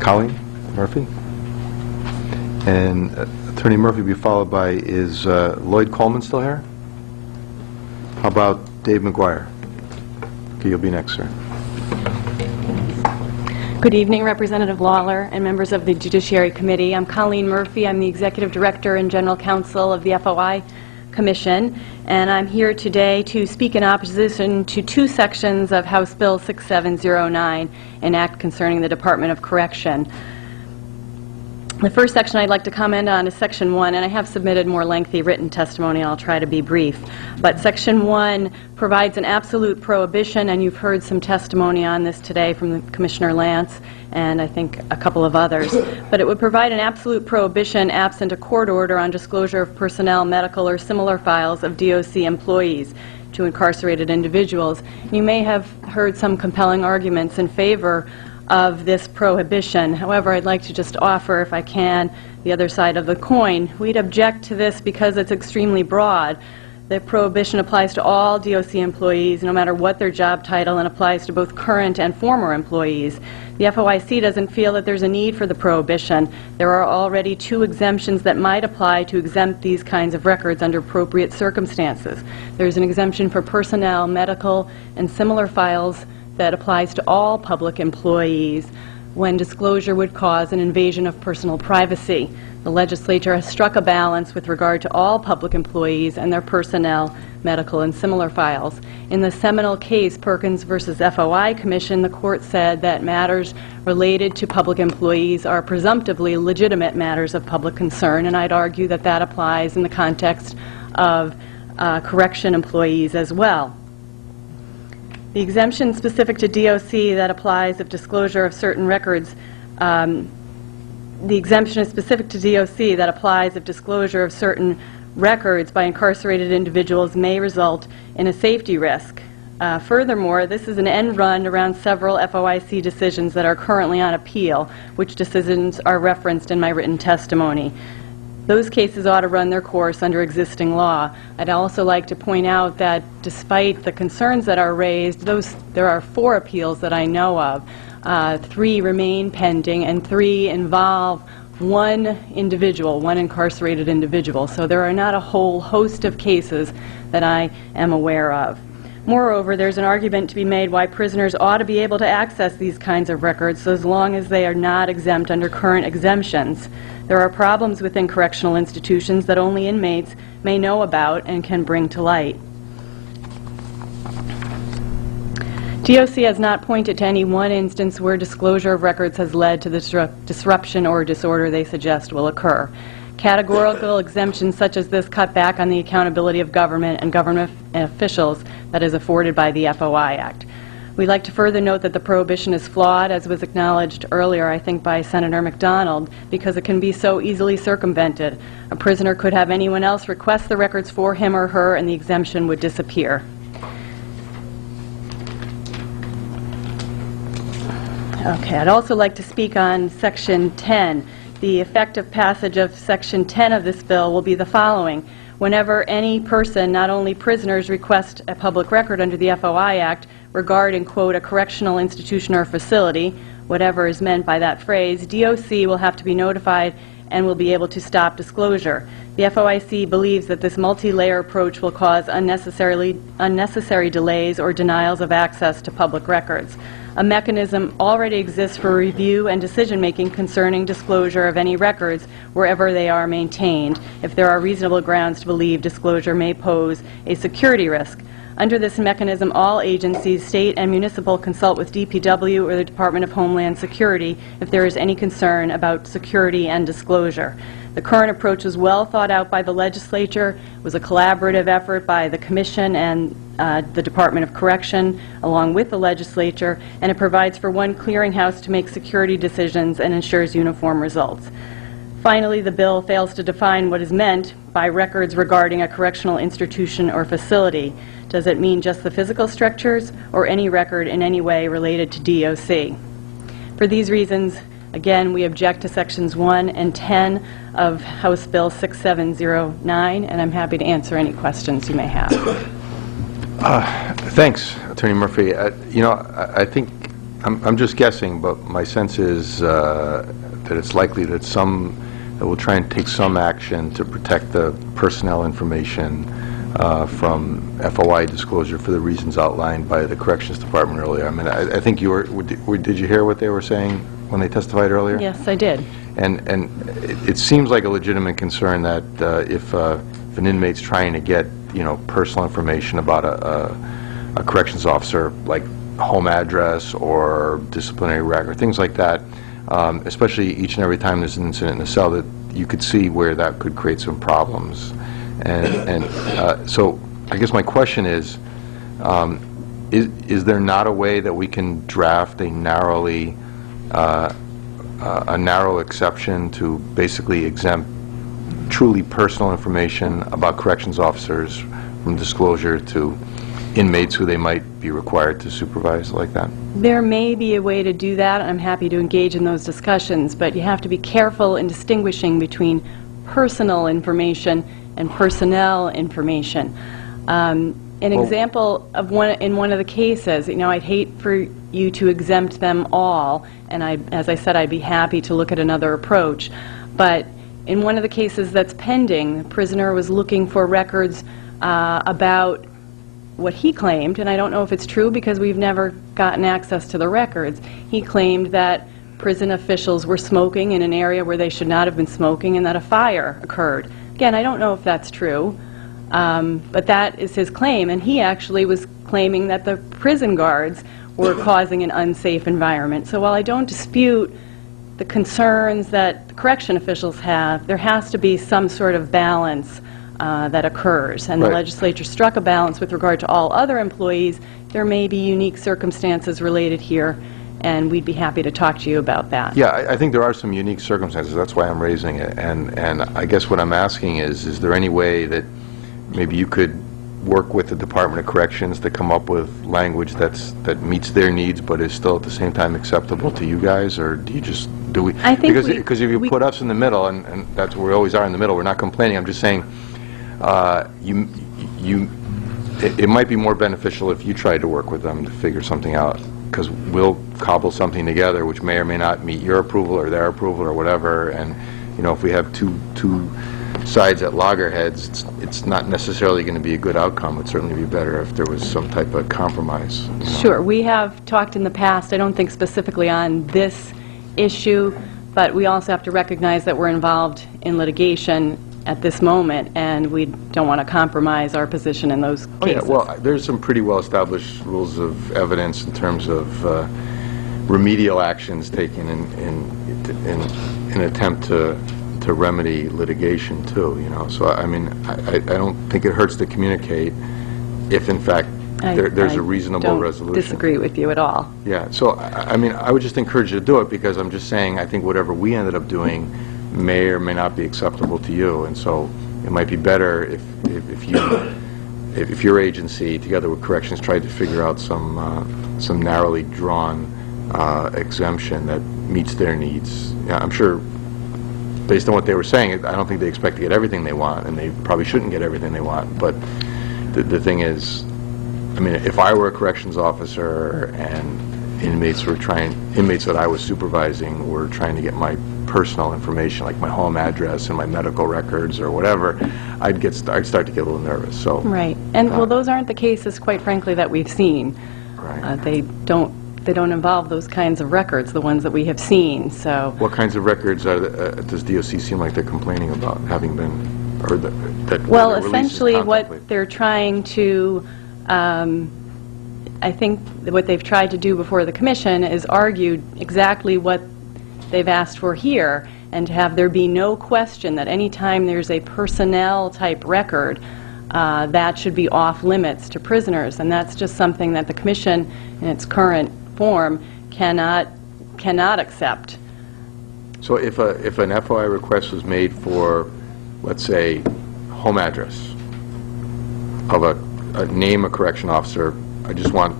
Colleen Murphy. And Attorney Murphy will be followed by, is Lloyd Coleman still here? How about Dave McGuire? Okay, you'll be next, sir. Good evening, Representative Lawler and members of the Judiciary Committee. I'm Colleen Murphy. I'm the Executive Director and General Counsel of the FOI Commission, and I'm here today to speak in opposition to two sections of House Bill 6709, an act concerning the Department of Correction. The first section I'd like to comment on is Section 1, and I have submitted more lengthy written testimony. I'll try to be brief. But Section 1 provides an absolute prohibition, and you've heard some testimony on this today from Commissioner Lance and I think a couple of others. But it would provide an absolute prohibition absent a court order on disclosure of personnel, medical, or similar files of DOC employees to incarcerated individuals. You may have heard some compelling arguments in favor of this prohibition. However, I'd like to just offer, if I can, the other side of the coin. We'd object to this because it's extremely broad. The prohibition applies to all DOC employees, no matter what their job title, and applies to both current and former employees. The FOIC doesn't feel that there's a need for the prohibition. There are already two exemptions that might apply to exempt these kinds of records under appropriate circumstances. There's an exemption for personnel, medical, and similar files that applies to all public employees when disclosure would cause an invasion of personal privacy. The legislature has struck a balance with regard to all public employees and their personnel, medical, and similar files. In the seminal case, Perkins versus FOI Commission, the court said that matters related to public employees are presumptively legitimate matters of public concern, and I'd argue that that applies in the context of correction employees as well. The exemption specific to DOC that applies if disclosure of certain records, the exemption is specific to DOC that applies if disclosure of certain records by incarcerated individuals may result in a safety risk. Furthermore, this is an end run around several FOIC decisions that are currently on appeal, which decisions are referenced in my written testimony. Those cases ought to run their course under existing law. I'd also like to point out that despite the concerns that are raised, there are 4 appeals that I know of. 3 remain pending, and 3 involve one individual, one incarcerated individual. So there are not a whole host of cases that I am aware of. Moreover, there's an argument to be made why prisoners ought to be able to access these kinds of records as long as they are not exempt under current exemptions. There are problems within correctional institutions that only inmates may know about and can bring to light. DOC has not pointed to any one instance where disclosure of records has led to the disruption or disorder they suggest will occur. Categorical exemptions such as this cut back on the accountability of government and government officials that is afforded by the FOI Act. We'd like to further note that the prohibition is flawed, as was acknowledged earlier, I think, by Senator McDonald, because it can be so easily circumvented. A prisoner could have anyone else request the records for him or her, and the exemption would disappear. Okay, I'd also like to speak on Section 10. The effective passage of Section 10 of this bill will be the following. Whenever any person, not only prisoners, request a public record under the FOI Act regarding, quote, a correctional institution or facility, whatever is meant by that phrase, DOC will have to be notified and will be able to stop disclosure. The FOIC believes that this multi-layer approach will cause unnecessary delays or denials of access to public records. A mechanism already exists for review and decision-making concerning disclosure of any records wherever they are maintained, if there are reasonable grounds to believe disclosure may pose a security risk. Under this mechanism, all agencies, state and municipal, consult with DPW or the Department of Homeland Security if there is any concern about security and disclosure. The current approach was well thought out by the legislature, was a collaborative effort by the Commission and the Department of Correction, along with the legislature, and it provides for one clearinghouse to make security decisions and ensures uniform results. Finally, the bill fails to define what is meant by records regarding a correctional institution or facility. Does it mean just the physical structures or any record in any way related to DOC? For these reasons, again, we object to Sections 1 and 10 of House Bill 6709, and I'm happy to answer any questions you may have. Thanks, Attorney Murphy. I think I'm just guessing, but my sense is that it's likely that that we'll try and take some action to protect the personnel information from FOI disclosure for the reasons outlined by the Corrections Department earlier. I mean, I think you did you hear what they were saying when they testified earlier? Yes, I did. And it seems like a legitimate concern that if an inmate's trying to get, personal information about a corrections officer, like home address or disciplinary record, things like that, especially each and every time there's an incident in the cell, that you could see where that could create some problems. And so I guess my question is there not a way that we can draft a narrow exception to basically exempt truly personal information about corrections officers from disclosure to inmates who they might be required to supervise like that? There may be a way to do that. I'm happy to engage in those discussions, but you have to be careful in distinguishing between personal information and personnel information. An example of in one of the cases, I'd hate for you to exempt them all, and as I said, I'd be happy to look at another approach. But in one of the cases that's pending, the prisoner was looking for records about what he claimed, and I don't know if it's true because we've never gotten access to the records. He claimed that prison officials were smoking in an area where they should not have been smoking and that a fire occurred. Again, I don't know if that's true, but that is his claim, and he actually was claiming that the prison guards were causing an unsafe environment. So while I don't dispute the concerns that the correction officials have, there has to be some sort of balance that occurs. And Right. The legislature struck a balance with regard to all other employees. There may be unique circumstances related here, and we'd be happy to talk to you about that. Yeah, I think there are some unique circumstances. That's why I'm raising it. And I guess what I'm asking is there any way that maybe you could work with the Department of Corrections to come up with language that meets their needs but is still at the same time acceptable to you guys? Or do we? I think because if you put us in the middle, and that's where we always are in the middle, we're not complaining. I'm just saying it might be more beneficial if you tried to work with them to figure something out, because we'll cobble something together which may or may not meet your approval or their approval or whatever, and if we have two sides at loggerheads, it's not necessarily going to be a good outcome. It'd certainly be better if there was some type of compromise. Sure. We have talked in the past, I don't think specifically on this issue, but we also have to recognize that we're involved in litigation at this moment, and we don't want to compromise our position in those cases. Oh, yeah. Well, there's some pretty well-established rules of evidence in terms of remedial actions taken in an attempt to remedy litigation, too, So, I mean, I don't think it hurts to communicate if, in fact, there's a reasonable resolution. I don't disagree with you at all. Yeah. So, I mean, I would just encourage you to do it, because I'm just saying I think whatever we ended up doing may or may not be acceptable to you, and so it might be better if your agency, together with corrections, tried to figure out some narrowly drawn exemption that meets their needs. Yeah, I'm sure, based on what they were saying, I don't think they expect to get everything they want, and they probably shouldn't get everything they want. But the thing is, I mean, if I were a corrections officer and inmates that I was supervising were trying to get my personal information, like my home address and my medical records or whatever, I'd start to get a little nervous. So Right. And well, those aren't the cases, quite frankly, that we've seen. Right. They don't involve those kinds of records, the ones that we have seen. So What kinds of records does DOC seem like they're complaining about having been, or that well, their release is essentially what contemplated? they're trying to, I think what they've tried to do before the commission is argue exactly what they've asked for here, and to have there be no question that any time there's a personnel-type record, that should be off limits to prisoners, and that's just something that the commission, in its current form, cannot accept. So if an FOI request was made for, let's say, home address of a name a correction officer, I just want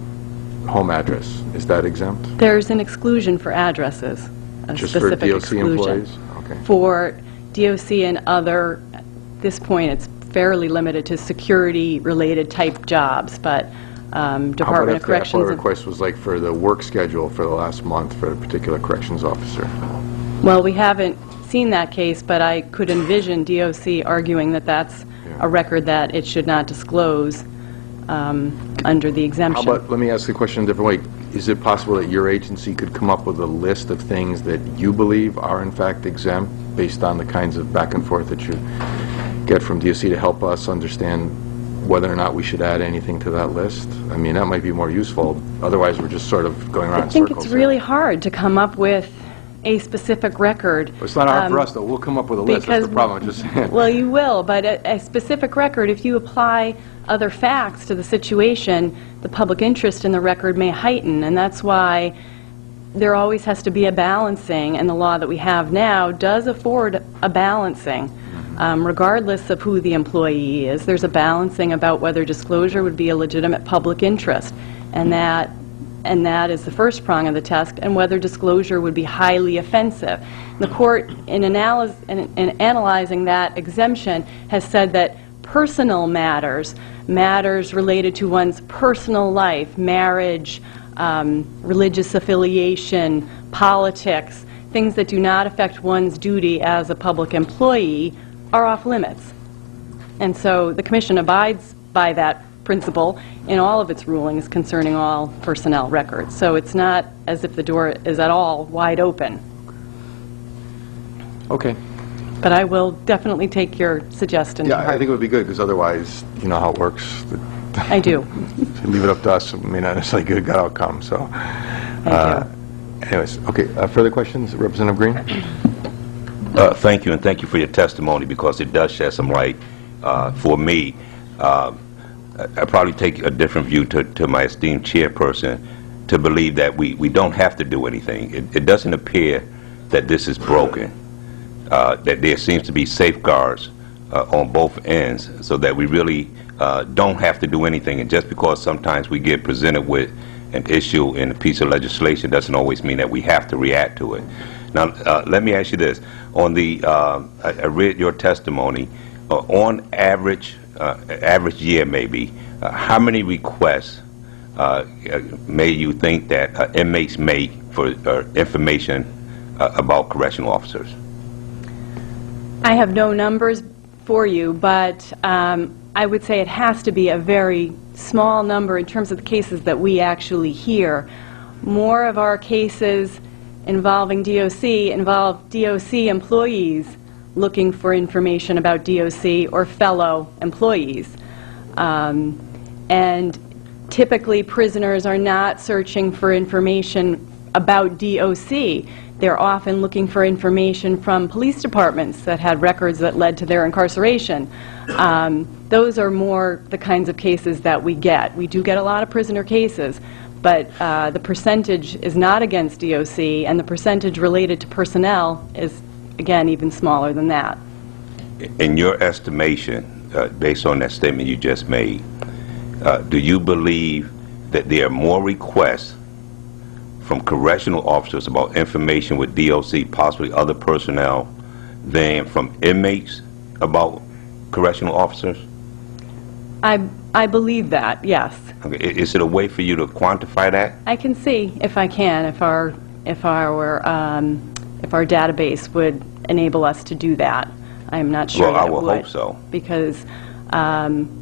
home address, is that exempt? There's an exclusion for addresses, a Just for specific DOC exclusion. employees? Okay. For DOC and other, at this point, it's fairly limited to security-related type jobs, but Department of How Corrections. about if the FOI request was like for the work schedule for the last month for a particular corrections officer? Well, we haven't seen that case, but I could envision DOC arguing that that's a record that it should not disclose under the How exemption. about, let me ask the question a different way. Is it possible that your agency could come up with a list of things that you believe are in fact exempt based on the kinds of back and forth that you get from DOC to help us understand whether or not we should add anything to that list? I mean, that might be more useful. Otherwise, we're just sort of going around I in think circles it's here. really hard to come up with a specific record. It's not hard for us, though. We'll come up with a list. That's the because- problem. I'm just saying. Well, you will, but a specific record, if you apply other facts to the situation, the public interest in the record may heighten, and that's why there always has to be a balancing, and the law that we have now does afford a balancing. Regardless of who the employee is, there's a balancing about whether disclosure would be a legitimate public interest, and that is the first prong of the test, and whether disclosure would be highly offensive. The court, in analyzing that exemption, has said that personal matters related to one's personal life, marriage, religious affiliation, politics, things that do not affect one's duty as a public employee are off limits. And so the Commission abides by that principle in all of its rulings concerning all personnel records. So it's not as if the door is at all wide open. Okay. But I will definitely take your suggestion to Yeah, I heart. think it would be good, because otherwise, you know how it works. I do. If you leave it up to us, it may not necessarily get a good outcome, so. I Anyways, okay, further questions? Representative Green? Thank you, and thank you for your testimony, because it does shed some light. For me, I probably take a different view to my esteemed chairperson to believe that we don't have to do anything. It doesn't appear that this is broken, that there seems to be safeguards on both ends, so that we really don't have to do anything. And just because sometimes we get presented with an issue in a piece of legislation doesn't always mean that we have to react to it. Now, let me ask you this. On the, I read your testimony. On average year maybe, how many requests may you think that inmates make for information about correctional officers? I have no numbers for you, but I would say it has to be a very small number in terms of the cases that we actually hear. More of our cases involving DOC involve DOC employees looking for information about DOC or fellow employees. And typically prisoners are not searching for information about DOC. They're often looking for information from police departments that had records that led to their incarceration. Those are more the kinds of cases that we get. We do get a lot of prisoner cases, but the percentage is not against DOC, and the percentage related to personnel is, again, even smaller than that. In your estimation, based on that statement you just made, do you believe that there are more requests from correctional officers about information with DOC, possibly other personnel, than from inmates about correctional officers? I believe that, yes. Okay. Is it a way for you to quantify that? I can see if I can, if our database would enable us to do that. I'm not sure Well, that I it will would, hope so. because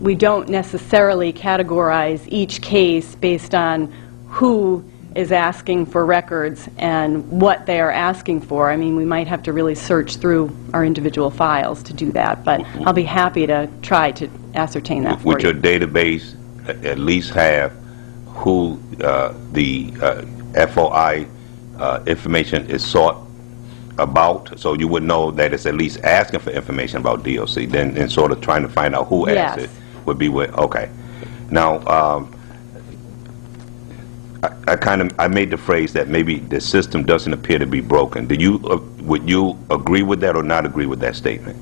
we don't necessarily categorize each case based on who is asking for records and what they are asking for. I mean, we might have to really search through our individual files to do that, but I'll be happy to try to ascertain that for Would your you. database at least have who the FOI information is sought about, so you would know that it's at least asking for information about DOC, then and sort of trying to find out who asked Yes. it would be what? Okay. Now, I made the phrase that maybe the system doesn't appear to be broken. Would you agree with that or not agree with that statement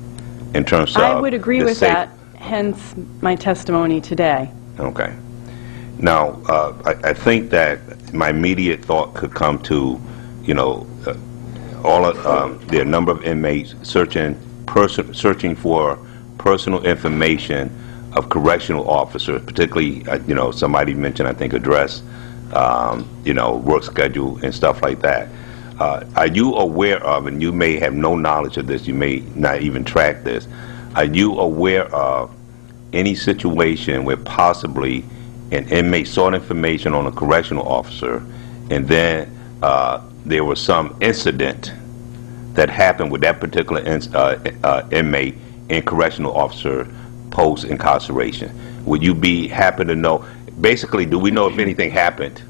in terms of I would agree the with that, hence my testimony today. Okay. Now, I think that my immediate thought could come to, you know, there are a number of inmates searching for personal information of correctional officers, particularly, somebody mentioned, I think, address, work schedule and stuff like that. Are you aware of, and you may have no knowledge of this, you may not even track this, are you aware of any situation where possibly an inmate sought information on a correctional officer, and then there was some incident that happened with that particular inmate and correctional officer post-incarceration? Would you be happy to know, basically, do we know if anything happened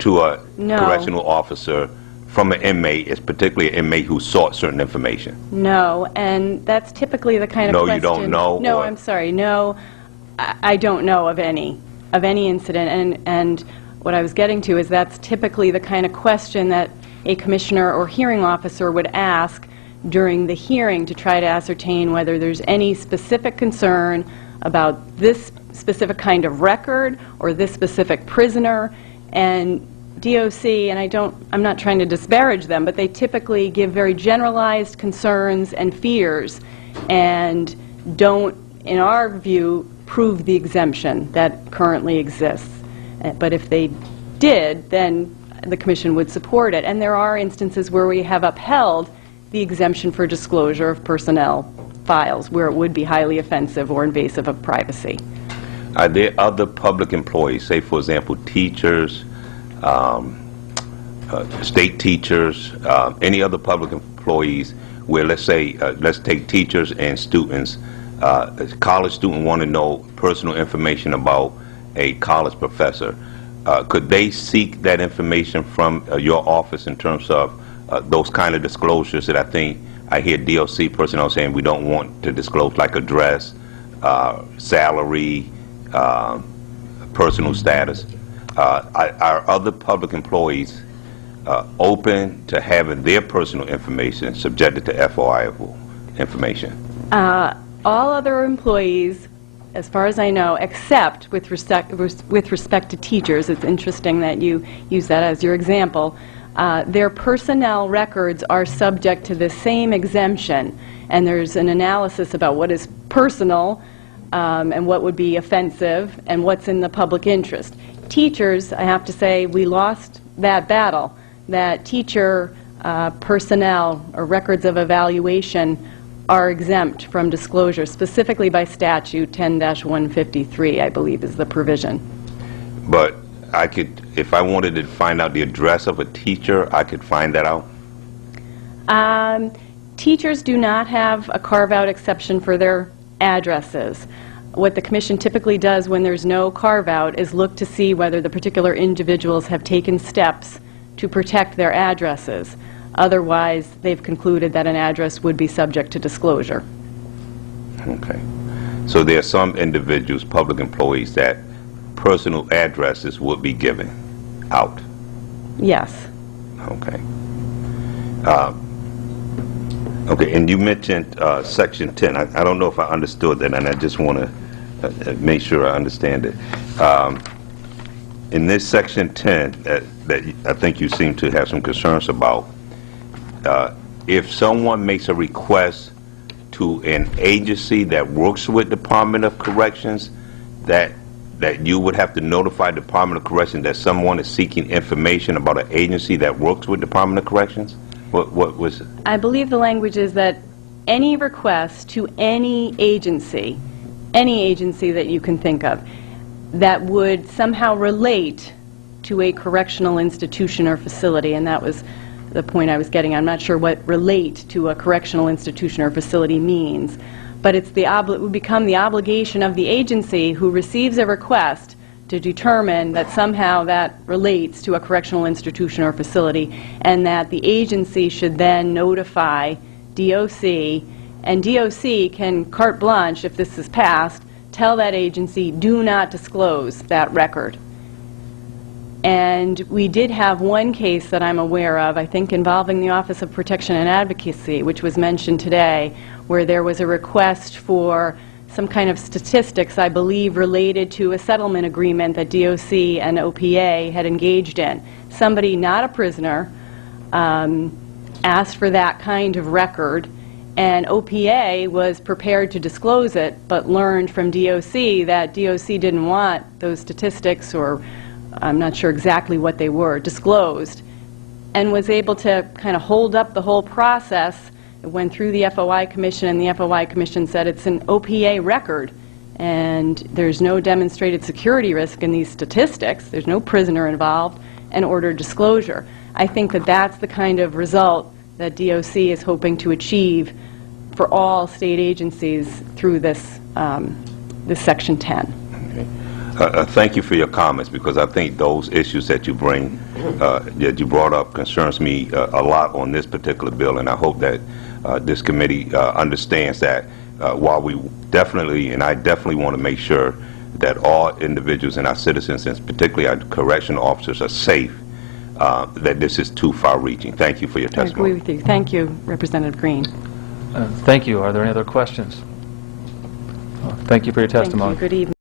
to a No. correctional officer from an inmate, is particularly an inmate who sought certain information? No, and that's typically the kind of No, question... you don't know, No, or- I'm sorry. No, I don't know of any incident. And what I was getting to is that's typically the kind of question that a commissioner or hearing officer would ask during the hearing to try to ascertain whether there's any specific concern about this specific kind of record or this specific prisoner. And DOC, and I'm not trying to disparage them, but they typically give very generalized concerns and fears and don't, in our view, prove the exemption that currently exists. But if they did, then the Commission would support it. And there are instances where we have upheld the exemption for disclosure of personnel files where it would be highly offensive or invasive of privacy. Are there other public employees, say, for example, teachers, state teachers, any other public employees where, let's say, let's take teachers and students, a college student want to know personal information about a college professor. Could they seek that information from your office in terms of those kind of disclosures that I think I hear DOC personnel saying we don't want to disclose, like address, salary, personal status? Are other public employees open to having their personal information subjected to FOIable information? All other employees, as far as I know, except with respect to teachers, it's interesting that you use that as your example, their personnel records are subject to the same exemption, and there's an analysis about what is personal and what would be offensive and what's in the public interest. Teachers, I have to say, we lost that battle. That teacher personnel or records of evaluation are exempt from disclosure, specifically by statute 10-153, I believe is the provision. But I could, if I wanted to find out the address of a teacher, I could find that out? Teachers do not have a carve-out exception for their addresses. What the Commission typically does when there's no carve-out is look to see whether the particular individuals have taken steps to protect their addresses. Otherwise, they've concluded that an address would be subject to disclosure. Okay. So there are some individuals, public employees, that personal addresses would be given out? Yes. Okay. Okay, and you mentioned Section 10. I don't know if I understood that, and I just want to make sure I understand it. In this Section 10 that I think you seem to have some concerns about, if someone makes a request to an agency that works with Department of Corrections, that you would have to notify Department of Corrections that someone is seeking information about an agency that works with Department of Corrections? What was it? I believe the language is that any request to any agency that you can think of, that would somehow relate to a correctional institution or facility, and that was the point I was getting. I'm not sure what relate to a correctional institution or facility means, but it would become the obligation of the agency who receives a request to determine that somehow that relates to a correctional institution or facility, and that the agency should then notify DOC, and DOC can carte blanche, if this is passed, tell that agency, do not disclose that record. And we did have one case that I'm aware of, I think involving the Office of Protection and Advocacy, which was mentioned today, where there was a request for some kind of statistics, I believe, related to a settlement agreement that DOC and OPA had engaged in. Somebody, not a prisoner, asked for that kind of record, And OPA was prepared to disclose it, but learned from DOC that DOC didn't want those statistics, or I'm not sure exactly what they were, disclosed, and was able to kind of hold up the whole process. It went through the FOI Commission, and the FOI Commission said it's an OPA record, and there's no demonstrated security risk in these statistics. There's no prisoner involved, and ordered disclosure. I think that that's the kind of result that DOC is hoping to achieve for all state agencies through this, this Section 10. Thank you for your comments, because I think those issues that you bring, that you brought up, concerns me a lot on this particular bill, and I hope that this committee understands that while we definitely, and I definitely want to make sure that all individuals and our citizens, and particularly our correctional officers, are safe, that this is too far-reaching. Thank you for your I testimony. agree with you. Thank you, Representative Green. Thank you. Are there any other questions? Thank you for your testimony. Thank you. Good evening.